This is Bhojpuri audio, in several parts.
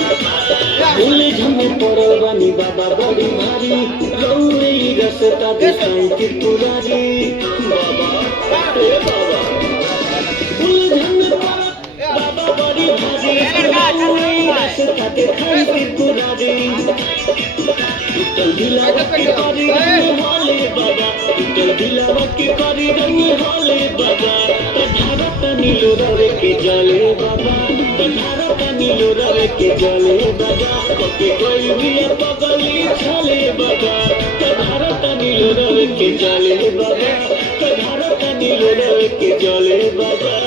भूले झमे पड़वानी बाबा बड़ी भारी रौरे रसता दिखाई त्रिपुरारी बाबा हे बाबा भूले झमे बाबा बड़ी भारी रौरे रसता दिखाई त्रिपुरारी दिलावा की करी होले बाबा दिलावा की करी होले बाबा भारत नीलो रवे के जले बाबा भारत नीलो रवे के जले बाबा के कोई भी पगली छले बाबा भारत नीलो रवे के जले बाबा भारत नीलो रवे के जले बाबा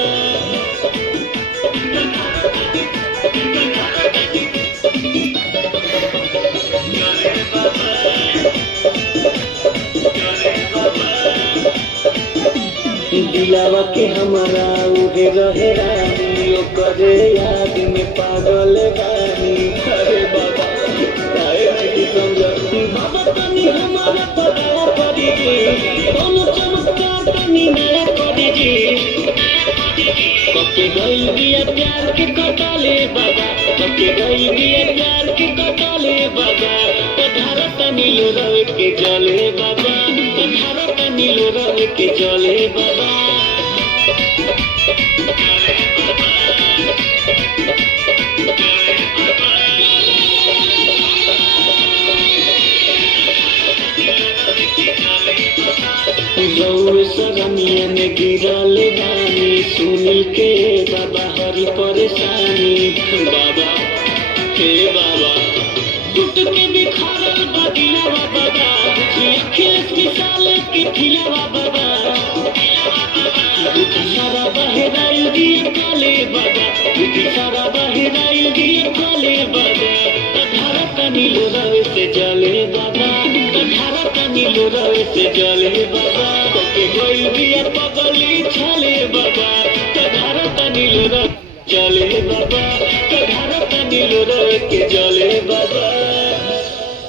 दिलावा के हमारा उगे रहे रानी करे याद में पागल रानी अरे बाबा समझती बाबा तनी हमारा पता करी जी कौन चमत्कार तनी नया करी जी कके गई बिया प्यार के कटाले बाबा कके गई बिया प्यार के कटाले बाबा तो भारत नीलो रवे के जले बाबा तो भारत नीलो रवे के जले बाबा सरनिया में गिरल बानी सुनी के बाबा हरी परेशानी बाबा हे बाबा टूट के बिखरल बदिलवा बाबा अखिलेश विशाल के खिलवा बाबा सारा बहराइल दिए काले बाबा सारा बहराइल दिए काले बाबा भारत नीलो रवे से जले बाबा भारत नीलो रवे से जले बाबा के कोई भी पगली छले बाबा भारत नीलो रवे चले बाबा भारत नीलो रवे के जले बाबा।